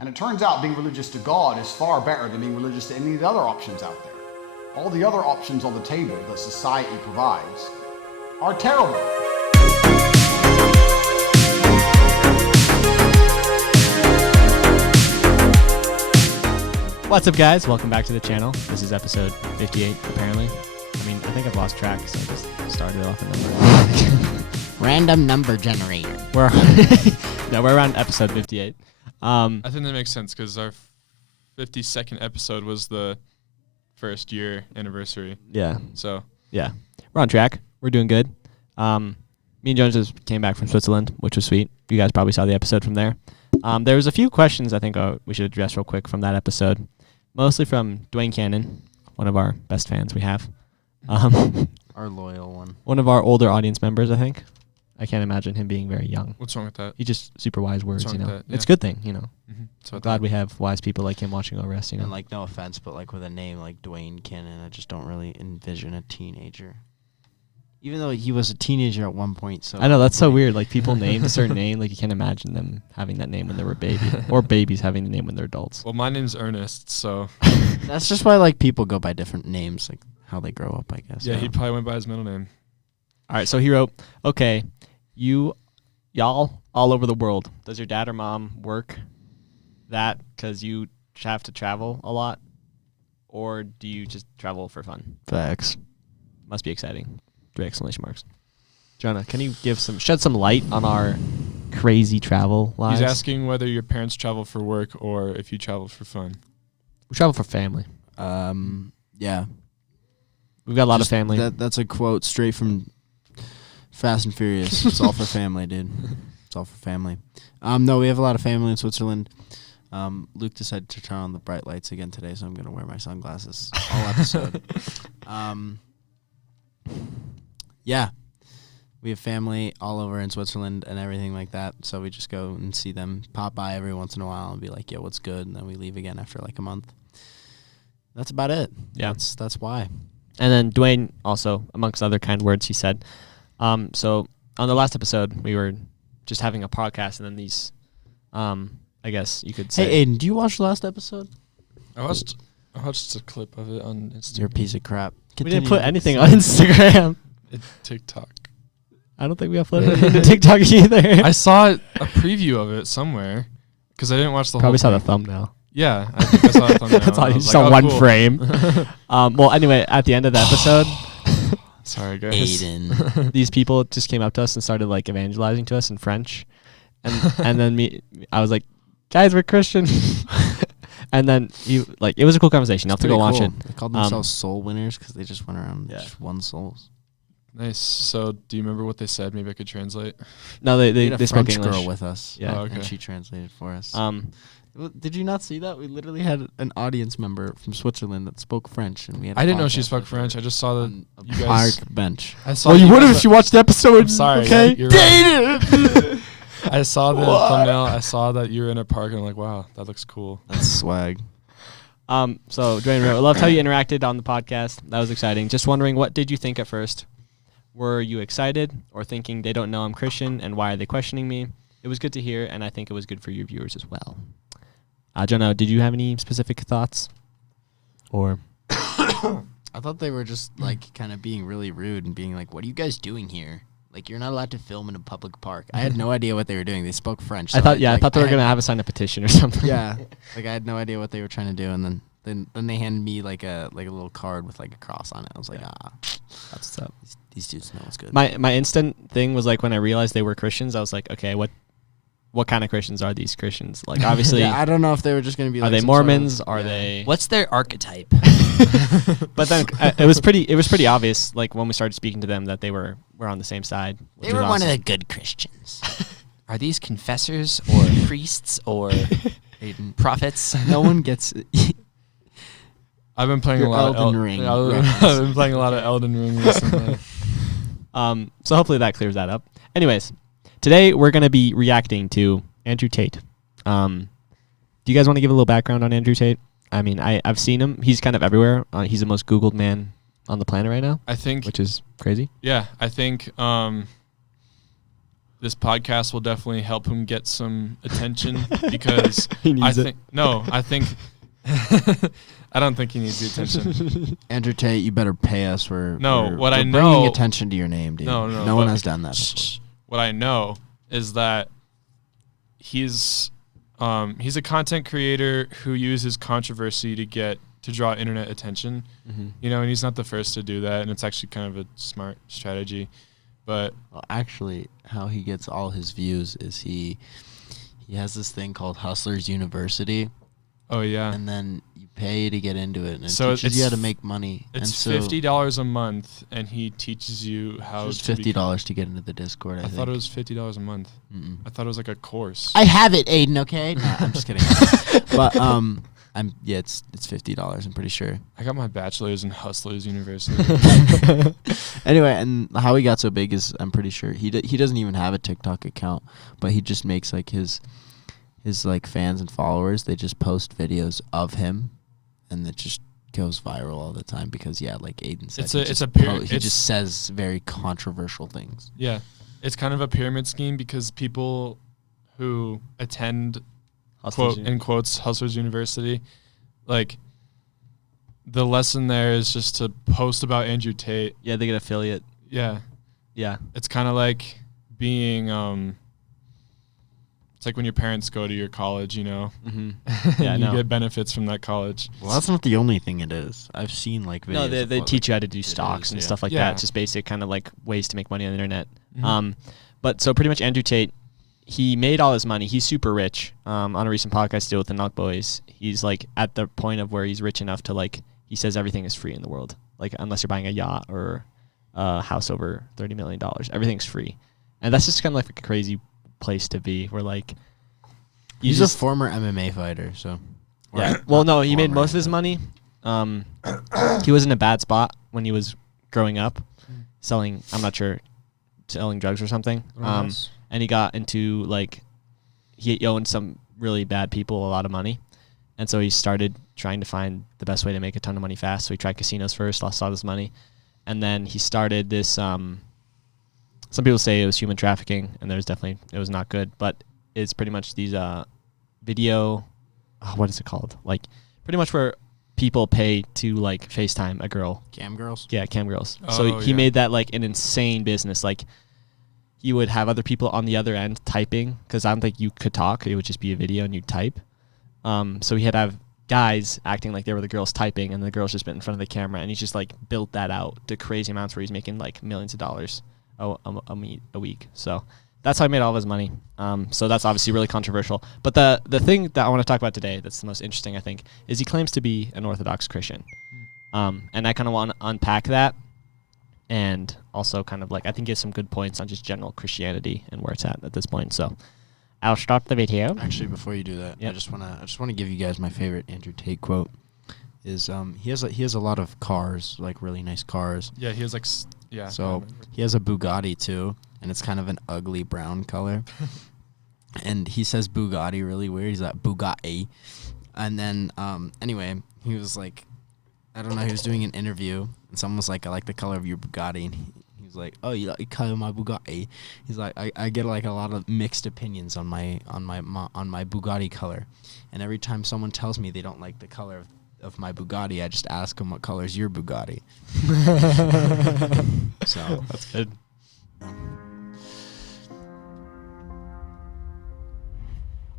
And it turns out being religious to God is far better than being religious to any of the other options out there. All the other options on the table that society provides are terrible. What's up, guys? Welcome back to the channel. This is episode 58, apparently. I mean, I think I've lost track, so I just started off a number. Random number generator. We're around episode 58. I think that makes sense because our 52nd episode was the first year anniversary. Yeah. So yeah, we're on track. We're doing good. Me and Jones just came back from Switzerland, which was sweet. You guys probably saw the episode from there. There was a few questions I think we should address real quick from that episode, mostly from Dwayne Cannon, one of our best fans we have. Our loyal one. One of our older audience members, I think. I can't imagine him being very young. what's wrong with that? He just super wise words, What's you wrong know. with that? It's a Yeah. good thing, you know. Mm-hmm. I'm glad we have wise people like him watching over us, you know. And like, no offense, but like with a name like Dwayne Cannon, I just don't really envision a teenager. Even though he was a teenager at one point, so I know, that's so weird. Like, people named a certain name, like you can't imagine them having that name when they were a baby, or babies having the name when they're adults. Well, my name's Ernest, so That's just why like people go by different names, like how they grow up, I guess. yeah, he probably went by his middle name. All right, so he wrote, okay, y'all all over the world, does your dad or mom work that because you have to travel a lot, or do you just travel for fun? Facts. Must be exciting. 3 exclamation marks. Jonah, can you shed some light on our crazy travel lives? He's asking whether your parents travel for work or if you travel for fun. We travel for family. Yeah. We've got a lot of family. That's a quote straight from Fast and Furious. It's all for family, dude. It's all for family. No, we have a lot of family in Switzerland. Luke decided to turn on the bright lights again today, so I'm gonna wear my sunglasses all episode. Yeah, we have family all over in Switzerland and everything like that. So we just go and see them, pop by every once in a while, and be like, "Yo, what's good?" And then we leave again after like a month. That's about it. Yeah, that's why. And then Dwayne also, amongst other kind words, he said, so on the last episode, we were just having a podcast, and then these, I guess you could say. Hey, Aiden, do you watch the last episode? I watched a clip of it on Instagram. You're a piece of crap. We didn't put anything on Instagram. TikTok. I don't think we uploaded anything to TikTok either. I saw a preview of it somewhere because I didn't watch the Probably whole saw the thing. thumbnall. Yeah, I think I saw the thumbnail. That's all. and I You was just like, saw oh, one cool. frame. Well, anyway, at the end of the episode, Sorry, guys. Aiden. these people just came up to us and started like evangelizing to us in French, and then I was like, guys, we're Christian. And then it was a cool conversation. I'll have to go watch it. They called themselves soul winners because they just went around just won souls. Nice. So, do you remember what they said? Maybe I could translate. No, We they had a spoke French English. girl with us. Yeah. Oh, okay. And she translated for us. Did you not see that? We literally had an audience member from Switzerland that spoke French, and we had. I didn't know she spoke French. I just saw that on a you guys. park bench. I saw Well, you would have guys- if you watched the episode. I'm sorry. Okay. You're right. I saw the thumbnail. I saw that you were in a park, and I'm like, wow, that looks cool. That's swag. So Dwayne wrote, I loved how you interacted on the podcast. That was exciting. Just wondering, what did you think at first? Were you excited or thinking they don't know I'm Christian and why are they questioning me? It was good to hear, and I think it was good for your viewers as well. Jonah, did you have any specific thoughts? Or I thought they were just like kind of being really rude and being like, "What are you guys doing here? Like, you're not allowed to film in a public park." I had no idea what they were doing. They spoke French. I so thought they were had- gonna have us sign a petition or something. Yeah, like I had no idea what they were trying to do, and then they handed me like a little card with like a cross on it. I was like, that's what's up. these dudes know what's good. My instant thing was like when I realized they were Christians, I was like, okay, what kind of Christians are these Christians? Like, obviously, Yeah, I don't know if they were just gonna be. are like they some sort of- Mormons? Are yeah. they? What's their archetype? But then it was pretty obvious, like when we started speaking to them, that they were on the same side. They were one of the good Christians. Are these confessors or priests or Aiden. prophets? No one gets. I've been playing Your a lot Elden of Ring I've reference. been playing a lot of Elden Ring recently. So hopefully that clears that up. Anyways, today we're gonna be reacting to Andrew Tate. Do you guys want to give a little background on Andrew Tate? I mean, I've seen him. He's kind of everywhere. He's the most Googled man on the planet right now, I think, which is crazy. yeah, I think this podcast will definitely help him get some attention because He needs it. I think I don't think he needs the attention. Andrew Tate, you better pay us. We're What we're I bringing know- attention to your name, dude. No, no one but- has done that before. What I know is that he's a content creator who uses controversy to draw internet attention. You know, and he's not the first to do that, and it's actually kind of a smart strategy. But Well, actually, how he gets all his views is he has this thing called Hustlers University, oh yeah, and then you pay to get into it, and it So teaches you how to it's make money. it's and $50 a month, and he teaches you how Just to $50 to get into the Discord. I think. thought it was $50 a month. Mm-mm. I thought it was like a course. I have it, Aiden. Okay, no, I'm just kidding. But it's $50. I'm pretty sure. I got my bachelor's in Hustlers University. Anyway, and how he got so big is I'm pretty sure he doesn't even have a TikTok account, but he just makes like his like fans and followers. They just post videos of him, and it just goes viral all the time because like Aiden said, he just says very controversial things. Yeah, it's kind of a pyramid scheme because people who attend quote in quotes Hustlers University, like the lesson there is just to post about Andrew Tate. Yeah, they get affiliate. Yeah, Yeah. it's kind of like being it's like when your parents go to your college, you know. Mm-hmm. Yeah, and you no. get benefits from that college. Well, that's not the only thing it is. I've seen like videos. No, they of teach you how to do stocks is, and yeah. stuff like Yeah. that. Just basic kind of like ways to make money on the internet. Mhm. But so pretty much Andrew Tate, he made all his money. He's super rich. On a recent podcast deal with the Knock Boys, he's like at the point of where he's rich enough to like, he says everything is free in the world. Like unless you're buying a yacht or a house over $30 million, everything's free. And that's just kind of like a crazy place to be where like, you He's just, a former MMA fighter, so. yeah. Well, no, he made former, most of his money. He was in a bad spot when he was growing up, selling. I'm not sure, selling drugs or something. And he got into like, he owned some really bad people a lot of money, and so he started trying to find the best way to make a ton of money fast. So he tried casinos first, lost all his money, and then he started this. Some people say it was human trafficking, and it was not good, but it's pretty much these video, what is it called? Like pretty much where people pay to like FaceTime a girl. Cam girls? Yeah, cam girls. Oh, So he yeah. made that like an insane business. Like he would have other people on the other end typing because I don't think you could talk. It would just be a video and you'd type. So he had to have guys acting like they were the girls typing and the girls just been in front of the camera, and he's just like built that out to crazy amounts where he's making like millions of dollars a week. So that's how he made all of his money. So that's obviously really controversial. But the thing that I want to talk about today that's the most interesting, I think, is he claims to be an Orthodox Christian. And I kind of want to unpack that and also kind of like, I think give some good points on just general Christianity and where it's at this point. So I'll start the video. Actually, before you do that, Yep. I just wanna give you guys my favorite Andrew Tate quote. Is he has a lot of cars, like really nice cars. Yeah, he has like yeah. So he has a Bugatti too, and it's kind of an ugly brown color. And he says Bugatti really weird. He's like Bugatti. And then anyway, he was like, I don't know, he was doing an interview, and someone was like, I like the color of your Bugatti, and he was like, oh, you like the color of my Bugatti? He's like, I get like a lot of mixed opinions on my Bugatti color, and every time someone tells me they don't like the color of my Bugatti, I just ask them what color is your Bugatti. So That's good.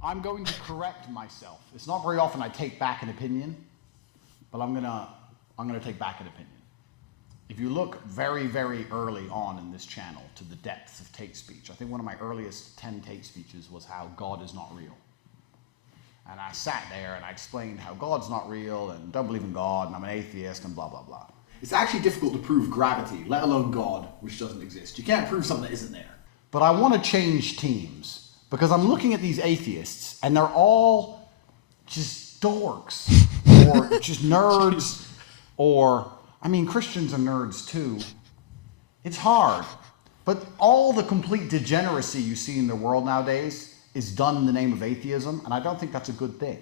I'm going to correct myself. It's not very often I take back an opinion, but I'm gonna take back an opinion. If you look very, very early on in this channel to the depths of Tate speech, I think one of my earliest 10 Tate speeches was how God is not real. And I sat there and I explained how God's not real and don't believe in God and I'm an atheist and blah, blah, blah. It's actually difficult to prove gravity, let alone God, which doesn't exist. You can't prove something that isn't there. But I want to change teams because I'm looking at these atheists and they're all just dorks or just nerds or, I mean, Christians are nerds too. It's hard. But all the complete degeneracy you see in the world nowadays is done in the name of atheism, and I don't think that's a good thing.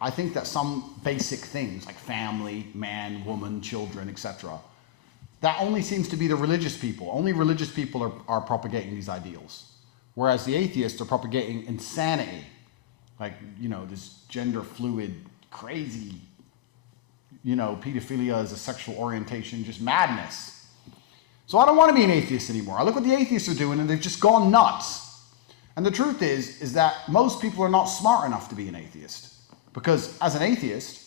I think that some basic things like family, man, woman, children, etc., that only seems to be the religious people. Only religious people are propagating these ideals. whereas the atheists are propagating insanity, like, this gender fluid, crazy, pedophilia as a sexual orientation, just madness. So I don't want to be an atheist anymore. I look what the atheists are doing, and they've just gone nuts. And the truth is that most people are not smart enough to be an atheist. Because as an atheist,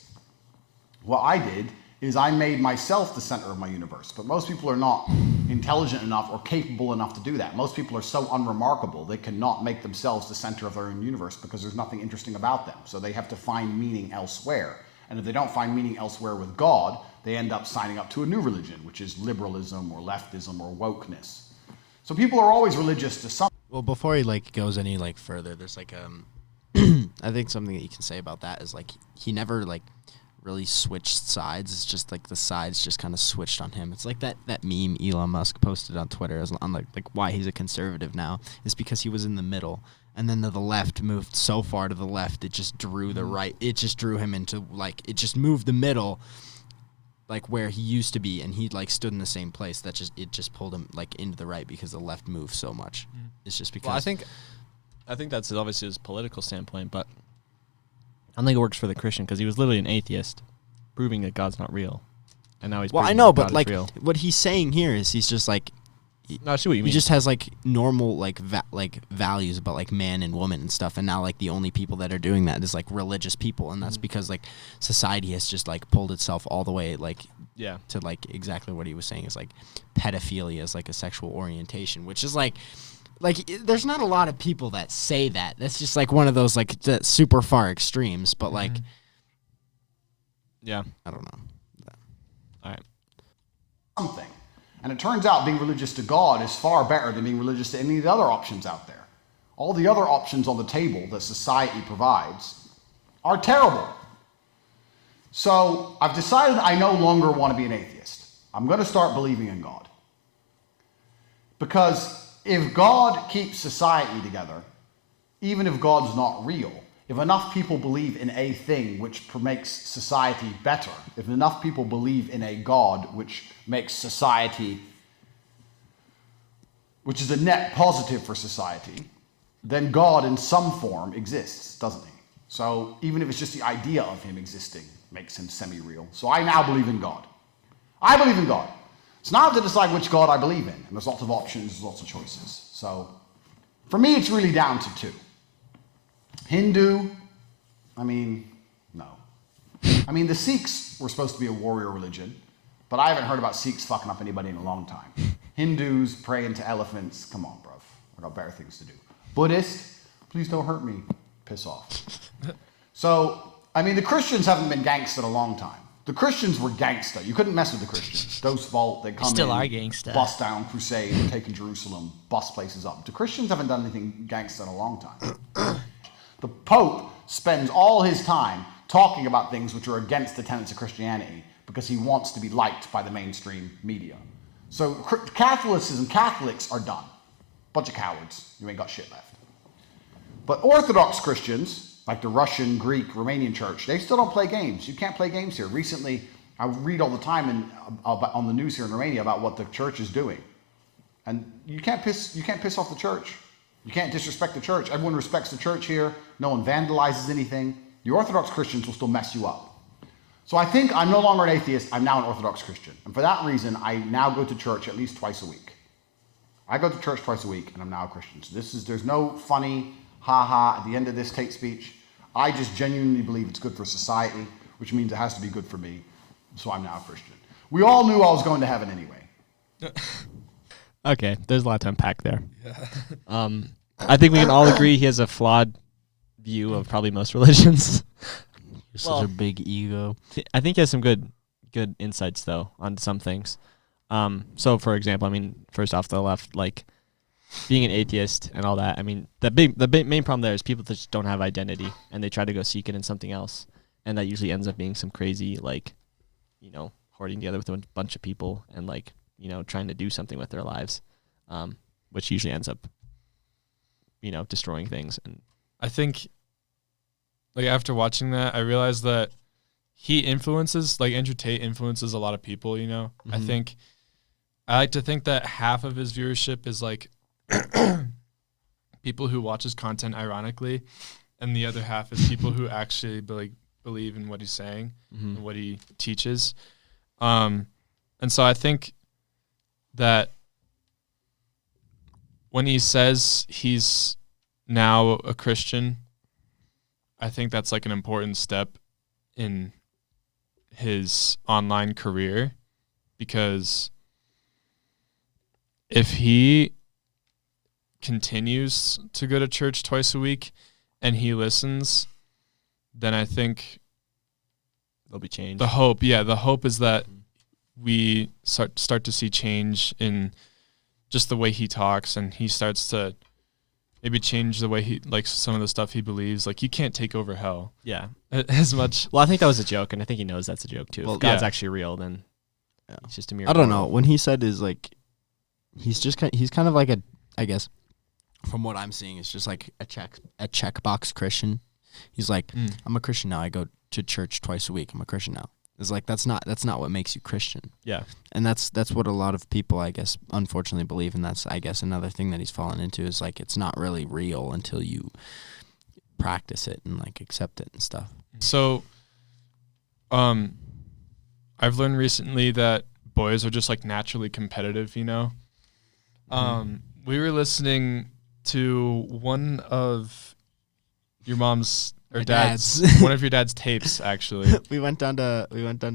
what I did is I made myself the center of my universe. But most people are not intelligent enough or capable enough to do that. Most people are so unremarkable, they cannot make themselves the center of their own universe because there's nothing interesting about them. So they have to find meaning elsewhere. And if they don't find meaning elsewhere with God, they end up signing up to a new religion, which is liberalism or leftism or wokeness. So people are always religious to some. Well, before he goes any further, there's I think something that you can say about that is he never really switched sides. It's just the sides just kind of switched on him. It's like that meme Elon Musk posted on Twitter on why he's a conservative now is because he was in the middle, and then the left moved so far to the left it just drew the right. It just drew him into it just moved the middle. Where he used to be, and he stood in the same place. It just pulled him into the right because the left moved so much. It's just because. Well, I think that's obviously his political standpoint, but I don't think it works for the Christian because he was literally an atheist, proving that God's not real, and now he's. Well, I proving know, that but God is real. what he's saying here is he's just No, I see what you mean. he just has normal values about man and woman and stuff, and now the only people that are doing that is religious people, and that's because society has just pulled itself all the way to exactly what he was saying is pedophilia is a sexual orientation, which is there's not a lot of people that say that. That's just one of those the super far extremes, but yeah, I don't know. all right. Something. And it turns out being religious to God is far better than being religious to any of the other options out there. All the other options on the table that society provides are terrible. So I've decided I no longer want to be an atheist. I'm going to start believing in God. Because if God keeps society together, even if God's not real, if enough people believe in a thing which makes society better, if enough people believe in a God which makes society, which is a net positive for society, then God in some form exists, doesn't he? So even if it's just the idea of him existing makes him semi-real. So I now believe in God. I believe in God. So now I have to decide which God I believe in. And there's lots of options, there's lots of choices. So for me, it's really down to two. Hindu, no. The Sikhs were supposed to be a warrior religion, but I haven't heard about Sikhs fucking up anybody in a long time. Hindus praying to elephants, come on, bruv. I got better things to do. Buddhist, please don't hurt me. Piss off. So, the Christians haven't been gangsta in a long time. The Christians were gangsta. You couldn't mess with the Christians. Those fault, they come Still in, are gangsta. bust down, crusade, taking Jerusalem, bust places up. The Christians haven't done anything gangsta in a long time. The Pope spends all his time talking about things which are against the tenets of Christianity because he wants to be liked by the mainstream media. So Catholics are done. Bunch of cowards. You ain't got shit left. But Orthodox Christians, like the Russian, Greek, Romanian church, they still don't play games. You can't play games here. Recently, I read all the time on the news here in Romania about what the church is doing. And you can't piss off the church. You can't disrespect the church. Everyone respects the church here. No one vandalizes anything. The Orthodox Christians will still mess you up. So I think I'm no longer an atheist. I'm now an Orthodox Christian. And for that reason, I now go to church at least twice a week. I go to church twice a week, and I'm now a Christian. So there's no funny ha-ha at the end of this Tate speech. I just genuinely believe it's good for society, which means it has to be good for me. So I'm now a Christian. We all knew I was going to heaven anyway. Okay, there's a lot to unpack there. I think we can all agree he has a flawed view of probably most religions. You're such a big ego. I think he has some good insights though on some things. So for example, first off the left, being an atheist and all that. The main problem there is people just don't have identity and they try to go seek it in something else, and that usually ends up being some crazy hoarding together with a bunch of people and trying to do something with their lives, which usually ends up destroying things. And I think after watching that, I realized that he influences, Andrew Tate influences a lot of people, Mm-hmm. I like to think that half of his viewership is people who watch his content ironically, and the other half is people who actually believe in what he's saying and what he teaches. And so I think that when he says he's now a Christian, I think that's like an important step in his online career, because if he continues to go to church twice a week and he listens, then I think There'll be change. the hope is that we start to see change in just the way he talks, and he starts to maybe change the way he, like, some of the stuff he believes. Like, you can't take over hell Yeah. as much. Well, I think that was a joke, and I think he knows that's a joke too. Well, if God's yeah. actually real, then it's just a mere. I don't know. mortal. When he said is like, he's kind of like a, I guess, from what I'm seeing, it's just like a checkbox Christian. He's like, I'm a Christian now. I go to church twice a week. I'm a Christian now. It's like that's not what makes you Christian. Yeah. And that's what a lot of people, I guess, unfortunately believe, and that's, I guess, another thing that he's fallen into is like it's not really real until you practice it and like accept it and stuff. So, I've learned recently that boys are just like naturally competitive, you know? We were listening to one of your mom's or My dad's one of your dad's tapes, actually. we went down to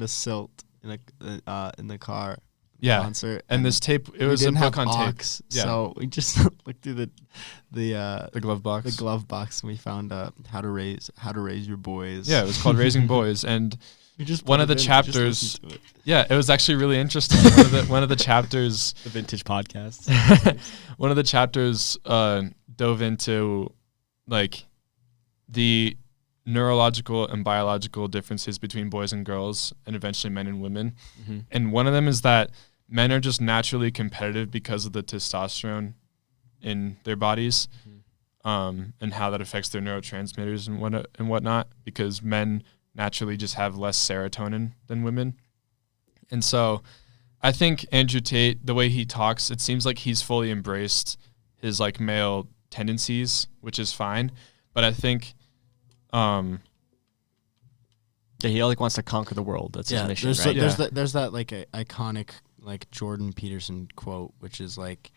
Silt in the car. Yeah. Concert, And this tape, it was a didn't book have on tape. aux, Yeah. So we just looked through the glove box. the glove box, and we found how to raise your boys. Yeah, it was called Raising Boys, and we just one put of the it in, we just chapters. listened to it. Yeah, it was actually really interesting. One of the chapters. The vintage podcast. One of the chapters dove into like the neurological and biological differences between boys and girls, and eventually men and women. And one of them is that men are just naturally competitive because of the testosterone in their bodies, and how that affects their neurotransmitters and whatnot, because men naturally just have less serotonin than women. And so I think Andrew Tate, the way he talks, it seems like he's fully embraced his like male tendencies, which is fine. But I think Yeah, he like wants to conquer the world. That's his mission, there's right? there's that like a iconic like Jordan Peterson quote, which is like,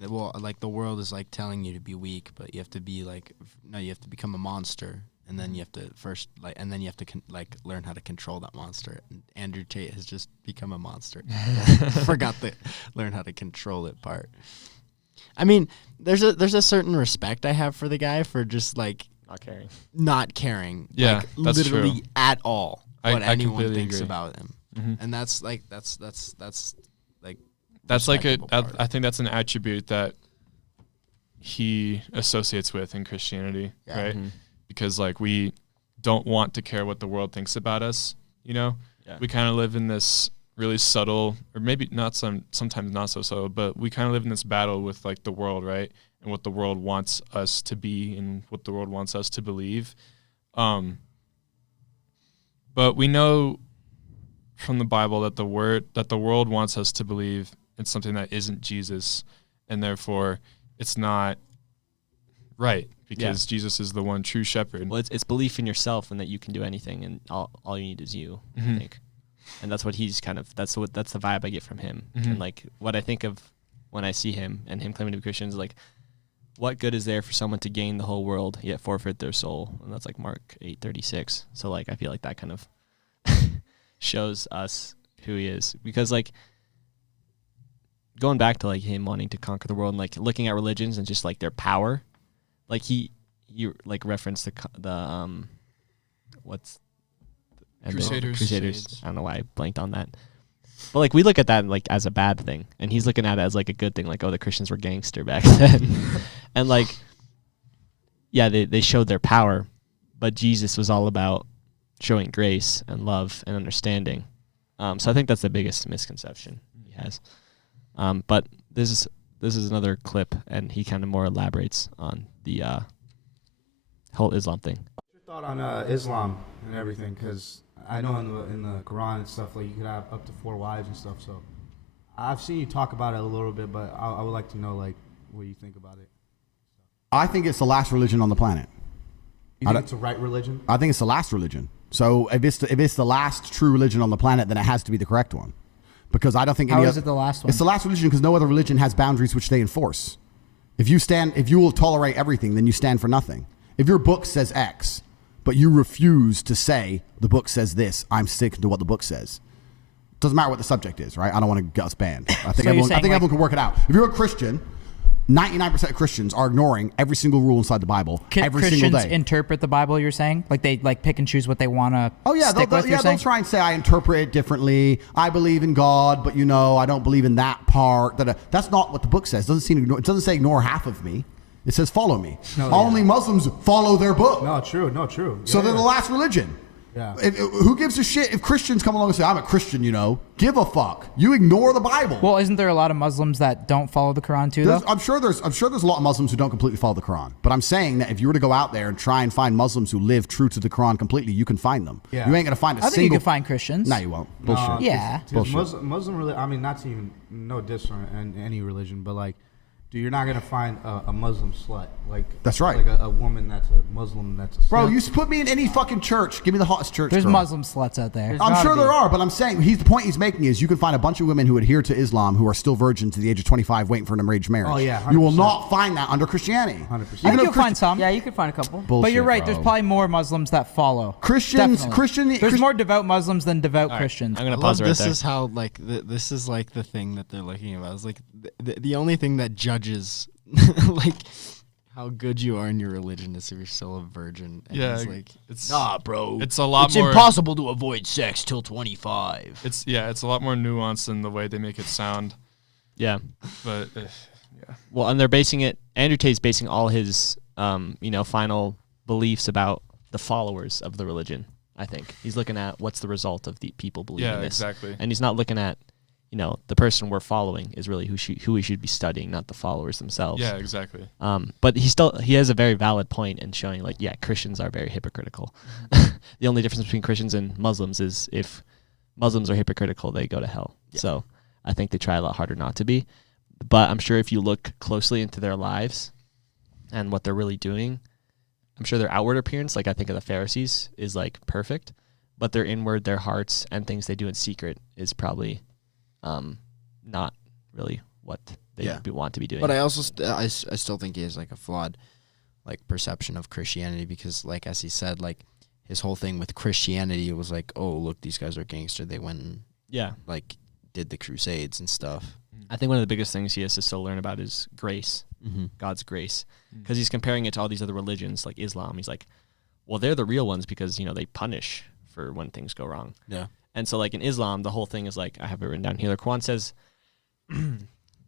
well, like the world is like telling you to be weak, but you have to be like, no, you have to become a monster, and then you have to first like, and then you have to learn how to control that monster. And Andrew Tate has just become a monster. Forgot the learn how to control it part. I mean, there's a certain respect I have for the guy for just like not caring. Yeah, like, that's literally true. at all what I anyone completely thinks agree. about him. And that's like that's like That's like respectable part. I think that's an attribute that he associates with in Christianity, Yeah. right? Because like we don't want to care what the world thinks about us, you know? Yeah. We kind of live in this really subtle, or maybe not sometimes not so subtle, but we kind of live in this battle with like the world, right? And what the world wants us to be and what the world wants us to believe. But we know from the Bible that the world wants us to believe in something that isn't Jesus, and therefore it's not right, because Jesus is the one true shepherd. Well, it's belief in yourself and that you can do anything, and all you need is you. I think, and that's what he's kind of. That's the vibe I get from him, and like what I think of when I see him and him claiming to be Christian is like, what good is there for someone to gain the whole world yet forfeit their soul? And that's like Mark 8:36. So like I feel like that kind of shows us who he is, because like going back to like him wanting to conquer the world and like looking at religions and just like their power, like you like referenced the what's Crusaders. Crusaders. I don't know why I blanked on that. But like we look at that like as a bad thing, and he's looking at it as like a good thing. Like, oh, the Christians were gangster back then, and like, yeah, they showed their power, but Jesus was all about showing grace and love and understanding. So I think that's the biggest misconception he has. But this is another clip, and he kind of more elaborates on the whole Islam thing. What's your thought on Islam and everything? Because I know in the Quran and stuff, like you could have up to 4 wives and stuff. So I've seen you talk about it a little bit, but I would like to know like what you think about it. I think it's the last religion on the planet. You think it's the right religion? I think it's the last religion. So if it's the last true religion on the planet, then it has to be the correct one. Because I don't think How is it the last one? It's the last religion because no other religion has boundaries which they enforce. If you will tolerate everything, then you stand for nothing. If your book says X, but you refuse to say the book says this, I'm sticking to what the book says. Doesn't matter what the subject is, right? I don't want to get us banned. I think everyone can work it out. If you're a Christian, 99% of Christians are ignoring every single rule inside the Bible every single day. Christians interpret the Bible, you're saying? Like they pick and choose what they want to stick with, they'll try and say, I interpret it differently. I believe in God, but I don't believe in that part. That's not what the book says. It doesn't say ignore half of me. It says follow me. Only Muslims follow their book. No, true. So they're the last religion. Yeah. Who gives a shit if Christians come along and say, I'm a Christian, Give a fuck. You ignore the Bible. Well, isn't there a lot of Muslims that don't follow the Quran too, though? I'm sure there's a lot of Muslims who don't completely follow the Quran. But I'm saying that if you were to go out there and try and find Muslims who live true to the Quran completely, you can find them. Yeah. You ain't going to find a single... I think you can find Christians. No, you won't. Bullshit. Yeah. Bullshit. Muslim religion, I mean, not to even, no diss on any religion, but like, dude, you're not going to find a Muslim slut. That's right. Like a woman that's a Muslim that's a slut. Bro, you put me in any fucking church. Give me the hottest church. There's girl. Muslim sluts out there. I'm sure there are, but I'm saying the point he's making is you can find a bunch of women who adhere to Islam who are still virgin to the age of 25 waiting for an arranged marriage. Oh, yeah, 100%. You will not find that under Christianity. 100%. I think you'll find some. Yeah, you could find a couple. Bullshit, But you're right. bro. There's probably more Muslims that follow. Christians. There's more devout Muslims than devout Christians. I'm gonna I pause love right this there. is how this is like the thing that they're looking about. It's like the only thing that judges like how good you are in your religion is if you're still a virgin. And Yeah, it's like it's bro. it's a lot It's more impossible to avoid sex till 25. It's a lot more nuanced than the way they make it sound. Yeah. But Well, and they're basing it. Andrew Tate's basing all his, final beliefs about the followers of the religion. I think he's looking at what's the result of the people believing this. Exactly. And he's not looking at, the person we're following is really who we should be studying, not the followers themselves. Yeah, exactly. But he has a very valid point in showing Christians are very hypocritical. The only difference between Christians and Muslims is if Muslims are hypocritical, they go to hell. Yeah. So I think they try a lot harder not to be. But I'm sure if you look closely into their lives and what they're really doing, I'm sure their outward appearance, like I think of the Pharisees, is perfect, but their inward, their hearts, and things they do in secret is probably not really what they want to be doing. But I also I still think he has a flawed perception of Christianity because as he said his whole thing with Christianity was oh look, these guys are gangster, they went and did the Crusades and stuff. I think one of the biggest things he has to still learn about is grace, God's grace, because he's comparing it to all these other religions like Islam. He's like, well, they're the real ones because they punish for when things go wrong. Yeah. And so in Islam, the whole thing is I have it written down here. The Quran says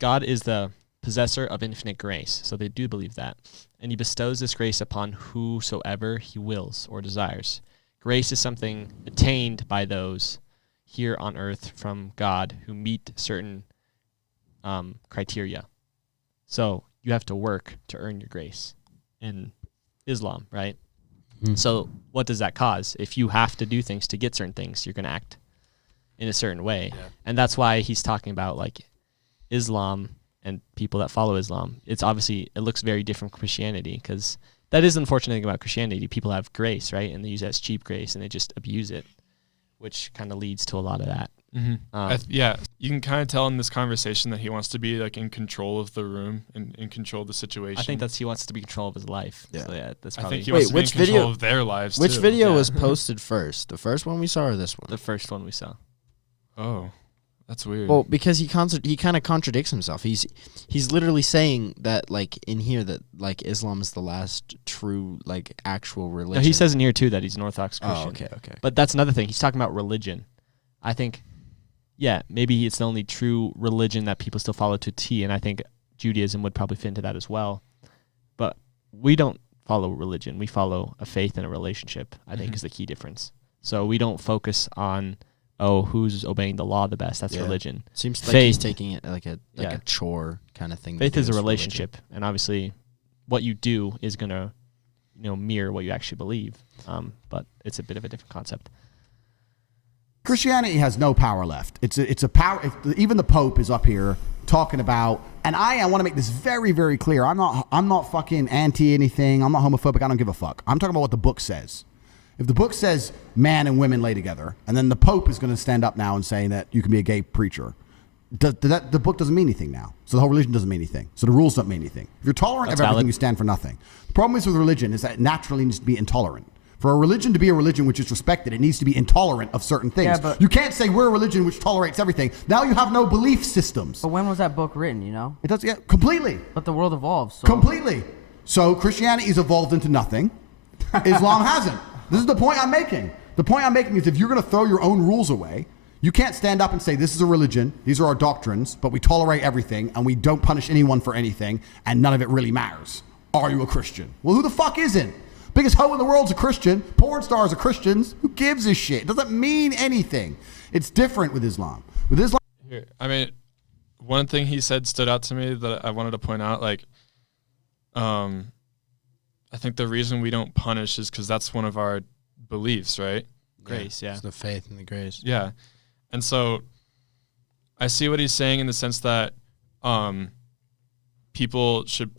God is the possessor of infinite grace. So they do believe that. And he bestows this grace upon whosoever he wills or desires. Grace is something attained by those here on earth from God who meet certain criteria. So you have to work to earn your grace in Islam, right? So what does that cause? If you have to do things to get certain things, you're going to act in a certain way. Yeah. And that's why he's talking about Islam and people that follow Islam. It looks very different from Christianity because that is the unfortunate thing about Christianity. People have grace, right? And they use it as cheap grace and they just abuse it, which kind of leads to a lot of that. You can kind of tell in this conversation that he wants to be in control of the room and in control of the situation. I think he wants to be in control of his life. Yeah. So that's probably. I think he wants to be in control of their lives. Which too. video was posted first? The first one we saw or this one? The first one we saw. Oh, that's weird. Well, because he kind of contradicts himself. He's literally saying that in here that Islam is the last true actual religion. No, he says in here too that he's an Orthodox Christian. Oh, okay. But that's another thing. He's talking about religion. I think. Yeah, maybe it's the only true religion that people still follow to a T, and I think Judaism would probably fit into that as well. But we don't follow religion. We follow a faith and a relationship, I think, is the key difference. So we don't focus on, who's obeying the law the best. That's religion. Seems like he's taking it like a chore kind of thing. Faith is a relationship, and obviously what you do is going to mirror what you actually believe. But it's a bit of a different concept. Christianity has no power left. It's a power. Even the Pope is up here talking about, and I want to make this very, very clear. I'm not fucking anti anything. I'm not homophobic. I don't give a fuck. I'm talking about what the book says. If the book says man and women lay together, and then the Pope is going to stand up now and say that you can be a gay preacher, the book doesn't mean anything now. So the whole religion doesn't mean anything. So the rules don't mean anything. If you're tolerant That's of everything, valid. you stand for nothing. The problem is with religion is that it naturally needs to be intolerant. For a religion to be a religion which is respected, it needs to be intolerant of certain things. Yeah, but- you can't say we're a religion which tolerates everything. Now you have no belief systems. But when was that book written, you know? It does, yeah, completely. But the world evolves. So. Completely. So Christianity's evolved into nothing. Islam hasn't. This is the point I'm making. The point I'm making is if you're going to throw your own rules away, you can't stand up and say this is a religion, these are our doctrines, but we tolerate everything and we don't punish anyone for anything and none of it really matters. Are you a Christian? Well, who the fuck isn't? Biggest hoe in the world's a Christian. Porn stars are Christians. Who gives a shit? It doesn't mean anything. It's different with Islam. With Islam, Here, I mean, one thing he said stood out to me that I wanted to point out. Like, I think the reason we don't punish is because that's one of our beliefs, right? Grace, yeah. It's the faith and the grace. Yeah, and so I see what he's saying in the sense that people should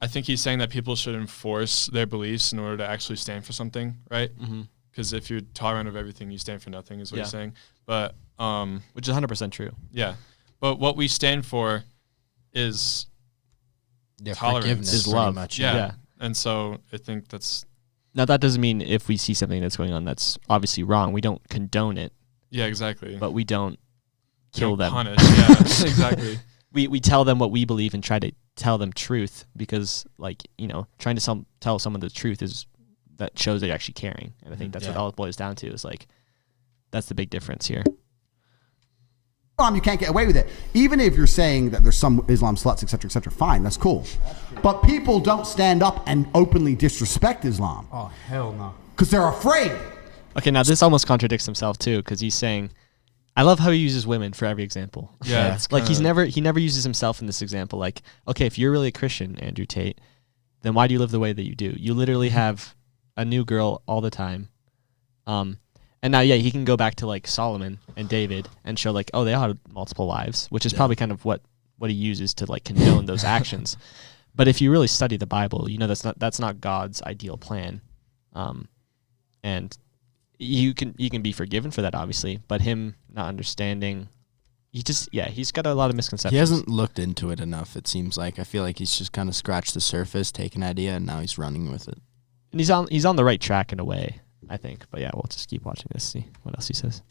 I think he's saying that people should enforce their beliefs in order to actually stand for something, right? Because if you're tolerant of everything, you stand for nothing, is what he's saying. But Which is 100% true. yeah, but what we stand for is tolerance. Forgiveness Is pretty love. much. Yeah. And so I think that's Now, that doesn't mean if we see something that's going on that's obviously wrong, we don't condone it, exactly. but we don't kill Don't them. punish. Yeah, exactly. We tell them what we believe and try to tell them truth because, like, you know, trying to tell someone the truth that shows they're actually caring. And I think that's what all it boils down to is, like, that's the big difference here. you can't get away with it. Even if you're saying that there's some Islam sluts, et cetera, fine, that's cool. But people don't stand up and openly disrespect Islam Oh, hell no. because they're afraid. Okay, now this almost contradicts himself too, because he's saying, I love how he uses women for every example. Yeah, it's Like kinda- he never uses himself in this example. Like, okay, if you're really a Christian, Andrew Tate, then why do you live the way that you do? You literally have a new girl all the time. And now, yeah, he can go back to like Solomon and David and show like, oh, they all had multiple wives, which is probably kind of what he uses to like condone those actions. But if you really study the Bible, you know that's not God's ideal plan. And you can be forgiven for that, obviously, but him not understanding, he's got a lot of misconceptions. He hasn't looked into it enough, it seems like. I feel like he's just kind of scratched the surface, taken an idea, and now he's running with it. And he's on the right track in a way, I think. But yeah, we'll just keep watching this, see what else he says.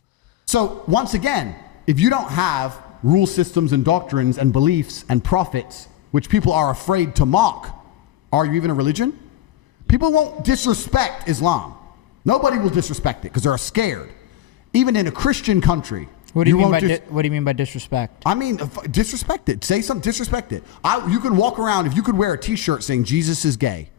So once again, if you don't have rule systems and doctrines and beliefs and prophets, which people are afraid to mock, are you even a religion? People won't disrespect Islam. Nobody will disrespect it because they're scared. Even in a Christian country. What do you mean won't by what do you mean by disrespect? I mean, disrespect it. Say something, disrespect it. You can walk around, if you could wear a t-shirt saying Jesus is gay,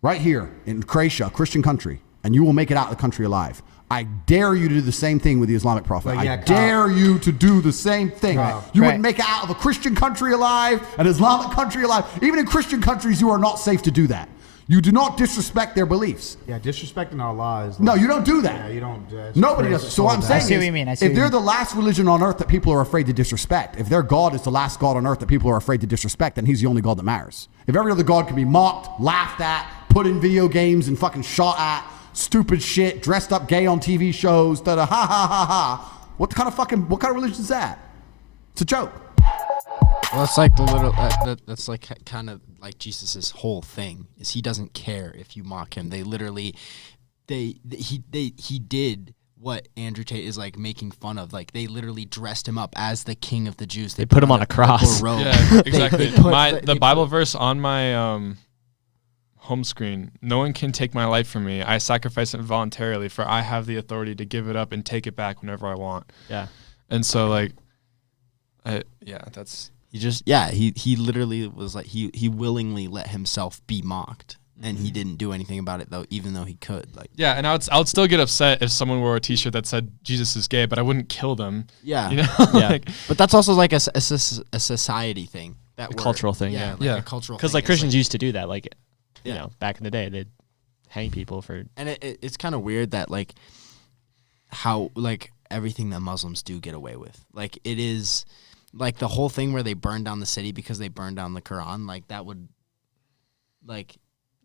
right here in Croatia, a Christian country, and you will make it out of the country alive. I dare you to do the same thing with the Islamic prophet. Like, yeah, I Kyle. dare you to do the same thing. Right. You Right. wouldn't make it out of a Christian country alive, an Islamic country alive. Even in Christian countries, you are not safe to do that. You do not disrespect their beliefs. Yeah, disrespecting Allah is. No, like- you don't do that. Yeah, you don't. That's Nobody crazy. does. So what I'm Hold saying that. see what is, you mean. I see if what you they're mean. the last religion on earth that people are afraid to disrespect, if their God is the last God on earth that people are afraid to disrespect, then he's the only God that matters. If every other God can be mocked, laughed at, put in video games and fucking shot at, stupid shit, dressed up gay on TV shows, ha ha ha ha, what kind of religion is that? It's a joke. Well, it's like the little. That's like kind of like Jesus's whole thing is he doesn't care if you mock him. They literally, he did what Andrew Tate is like making fun of. Like they literally dressed him up as the king of the Jews. They put him on a purple cross. robe. Yeah, exactly. They put- The they Bible put- verse on my home screen: "No one can take my life from me. I sacrifice it voluntarily, for I have the authority to give it up and take it back whenever I want." Yeah. And so, like, that's He literally was like he willingly let himself be mocked, and he didn't do anything about it though, even though he could. Like yeah. And I would still get upset if someone wore a T-shirt that said Jesus is gay, but I wouldn't kill them. yeah, You know, Yeah. like, but that's also like a society thing, that A we're- cultural thing, yeah. like Yeah. a cultural. Because thing. like It's Christians used to do that, like, you Yeah. know, back in the day, they'd hang people for. and it's kind of weird that like how like everything that Muslims do get away with. Like, it is, like, the whole thing where they burn down the city because they burned down the Quran, like, that would, like,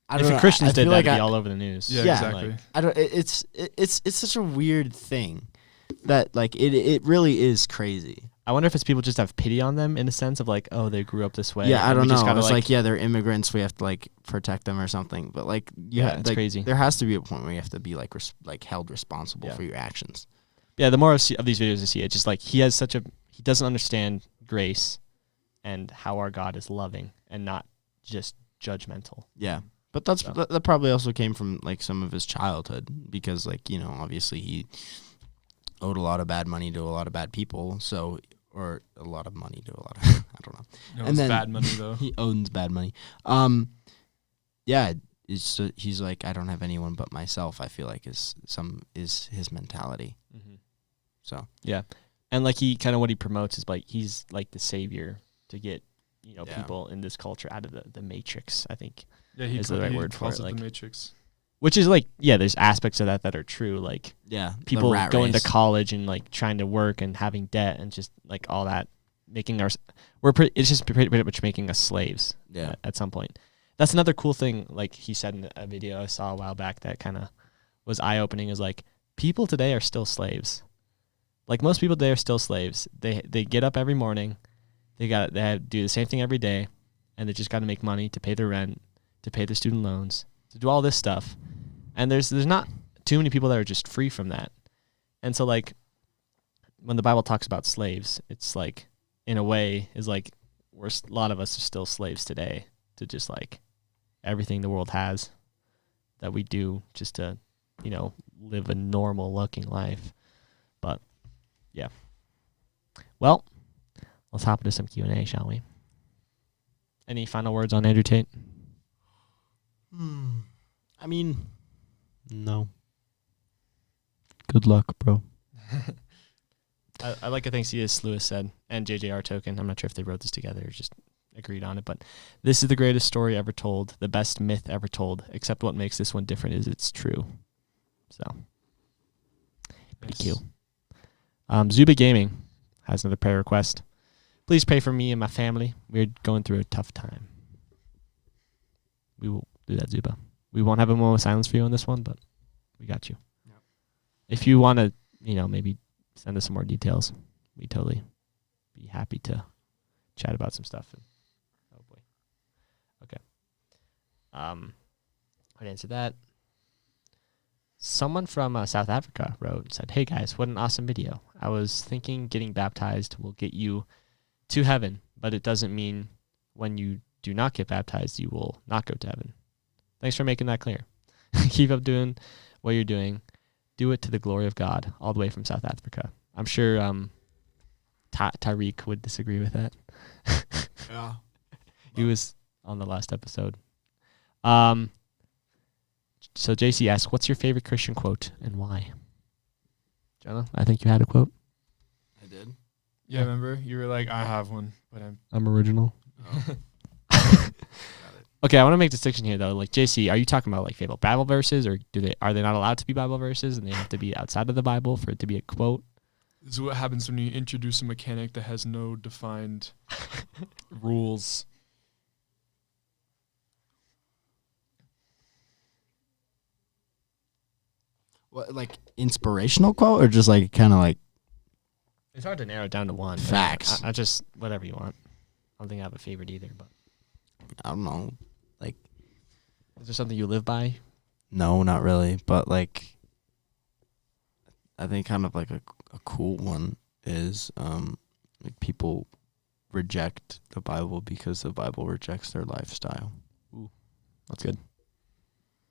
I don't If know. the Christians I did feel that, like it'd be all over the news. Yeah, Yeah, exactly. like- I don't. It's such a weird thing that, like, it really is crazy. I wonder if it's people just have pity on them in a sense of like, oh, they grew up this way. Yeah, I and we don't just know. gotta, It's like, yeah, they're immigrants. We have to, like, protect them or something. But, like, Yeah, it's like, crazy. There has to be a point where you have to be like held responsible Yeah. for your actions. Yeah, the more of these videos I see, it's just like he doesn't understand grace and how our God is loving and not just judgmental. Yeah, but that probably also came from, like, some of his childhood because, like, obviously he owed a lot of bad money to a lot of bad people. So, or a lot of money to a lot of I don't know. No, And it's then- bad money though. He owns bad money. Yeah, he's like, I don't have anyone but myself. I feel like is his mentality. Mm-hmm. So Yeah, and like he kind of what he promotes is like he's like the savior to get Yeah. people in this culture out of the matrix. I think, Yeah, he is the right he word for calls it, it like- the Matrix. which is like there's aspects of that are true. Like yeah, the people rat going to race. college and like trying to work and having debt and just like all that making it's just pretty much making us slaves. Yeah. At some point. That's another cool thing, like he said in a video I saw a while back that kind of was eye-opening, is like people today are still slaves. Like most people today are still slaves. They get up every morning, they have to do the same thing every day, and they just got to make money to pay their rent, to pay their student loans, to do all this stuff. And there's not too many people that are just free from that. And so like when the Bible talks about slaves, it's like in a way is like a lot of us are still slaves today to just like everything the world has that we do just to, live a normal looking life. But yeah. Well, let's hop into some Q&A, shall we? Any final words on Andrew Tate? I mean, no. Good luck, bro. I like a thing C.S. Lewis said, and J.J.R. Tolkien. I'm not sure if they wrote this together or just agreed on it, but this is the greatest story ever told, the best myth ever told, except what makes this one different is it's true. So, pretty Nice. cool. Zuba Gaming has another prayer request. Please pray for me and my family. We're going through a tough time. We will do that, Zuba. We won't have a moment of silence for you on this one, but we got you. Yep. If you want to, maybe send us some more details, we'd totally be happy to chat about some stuff. Oh boy. Okay. I'd answer that. Someone from South Africa wrote and said, "Hey guys, what an awesome video. I was thinking getting baptized will get you to heaven, but it doesn't mean when you do not get baptized, you will not go to heaven. Thanks for making that clear. Keep up doing what you're doing. Do it to the glory of God," all the way from South Africa. I'm sure Tariq would disagree with that. Yeah. He was on the last episode. So JC asks, what's your favorite Christian quote and why? Jonah, I think you had a quote. I did. Yeah, remember? You were like, I have one, but I'm original. Oh. Okay, I want to make a distinction here though. Like JC, are you talking about like favorite Bible verses, or are they not allowed to be Bible verses and they have to be outside of the Bible for it to be a quote? This is what happens when you introduce a mechanic that has no defined rules. What, like inspirational quote or just like kind of like It's hard to narrow it down to one. but Facts. I just whatever you want. I don't think I have a favorite either. But I don't know. is there something you live by? No, not really. But like, I think kind of like a cool one is like people reject the Bible because the Bible rejects their lifestyle. That's good.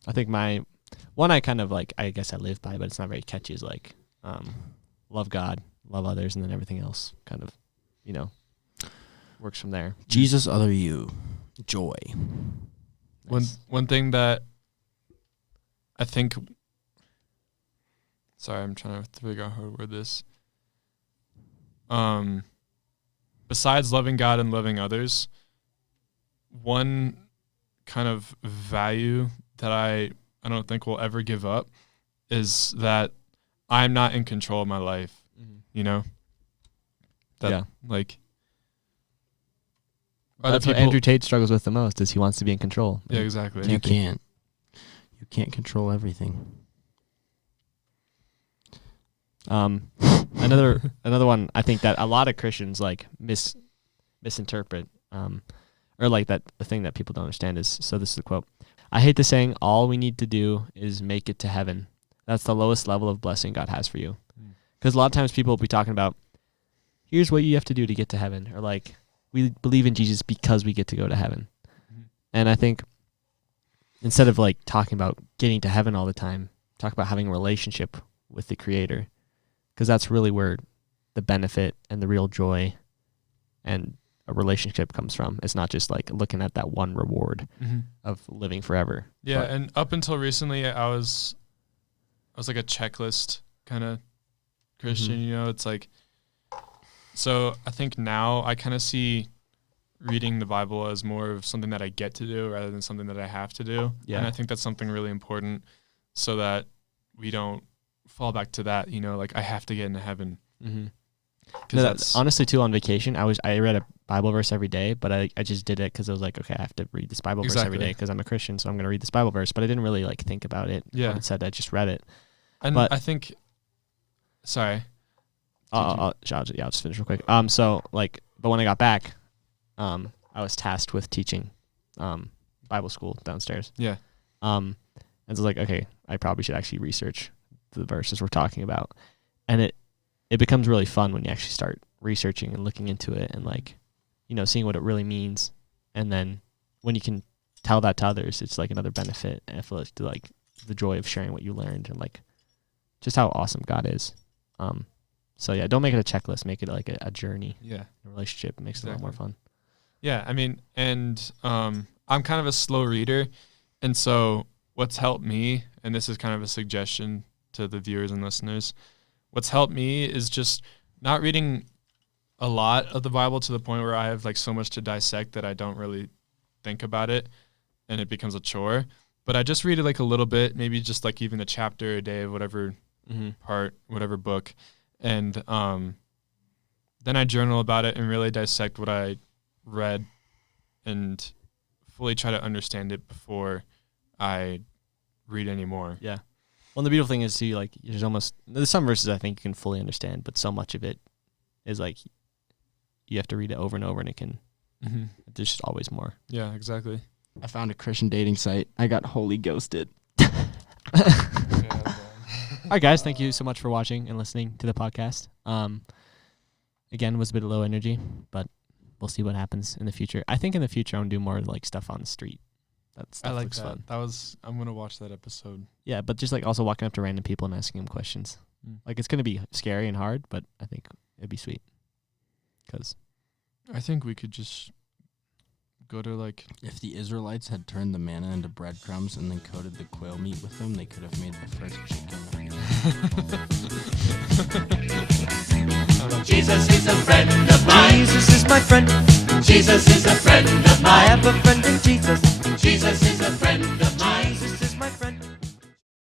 I think my one I kind of like, I guess I live by, but it's not very catchy, is like love God, love others, and then everything else kind of, works from there. Jesus, other you, joy. Nice. One thing that I think, sorry, I'm trying to figure out how to word this. Besides loving God and loving others, one kind of value that I don't think we'll ever give up is that I'm not in control of my life. You know. That, Yeah. Like. Other That's what people. Andrew Tate struggles with the most is he wants to be in control. Yeah, exactly. You can't. You can't control everything. Another one I think that a lot of Christians like misinterpret, or like that the thing that people don't understand is, so this is the quote: "I hate the saying, all we need to do is make it to heaven. That's the lowest level of blessing God has for you." Because a lot of times people will be talking about, here's what you have to do to get to heaven, or like, we believe in Jesus because we get to go to heaven. And I think instead of like talking about getting to heaven all the time, talk about having a relationship with the Creator, because that's really where the benefit and the real joy and a relationship comes from. It's not just like looking at that one reward of living forever. Yeah, But- and up until recently, I was like a checklist kind of Christian. You know, it's like. So I think now I kind of see reading the Bible as more of something that I get to do rather than something that I have to do. Yeah. And I think that's something really important so that we don't fall back to that, you know, like I have to get into heaven. No, that's honestly too, on vacation, I read a Bible verse every day, but I just did it because I was like, okay, I have to read this Bible verse every day because I'm a Christian, so I'm going to read this Bible verse. But I didn't really like think about it. Yeah. What it said, I just read it. And but I think, sorry. I'll just finish real quick. So like, but when I got back, I was tasked with teaching, Bible school downstairs. Yeah. And so I was like, okay, I probably should actually research the verses we're talking about. And it becomes really fun when you actually start researching and looking into it and like, you know, seeing what it really means. And then when you can tell that to others, it's like another benefit. And I feel like the joy of sharing what you learned and like just how awesome God is. So yeah, don't make it a checklist. Make it like a journey. Yeah. A relationship. It makes it a lot more fun. Yeah, I mean, and I'm kind of a slow reader, and so what's helped me, and this is kind of a suggestion to the viewers and listeners, what's helped me is just not reading a lot of the Bible to the point where I have like so much to dissect that I don't really think about it, and it becomes a chore. But I just read it like a little bit, maybe just like even a chapter a day of whatever part, whatever book. And then I journal about it and really dissect what I read and fully try to understand it before I read anymore. Yeah. Well, the beautiful thing is, too, like, there's some verses I think you can fully understand, but so much of it is like you have to read it over and over, and there's just always more. Yeah, exactly. I found a Christian dating site. I got Holy Ghosted. All right, guys, thank you so much for watching and listening to the podcast. Again, was a bit low energy, but we'll see what happens in the future. I think in the future I'm gonna do more like stuff on the street. I like looks that. fun. I'm gonna watch that episode. Yeah, but just like also walking up to random people and asking them questions. Like it's gonna be scary and hard, but I think it'd be sweet. 'Cause I think we could just go to like. If the Israelites had turned the manna into breadcrumbs and then coated the quail meat with them, they could have made the first chicken. Jesus is a friend of mine. Jesus is my friend. Jesus is a friend of mine. I have a friend in Jesus.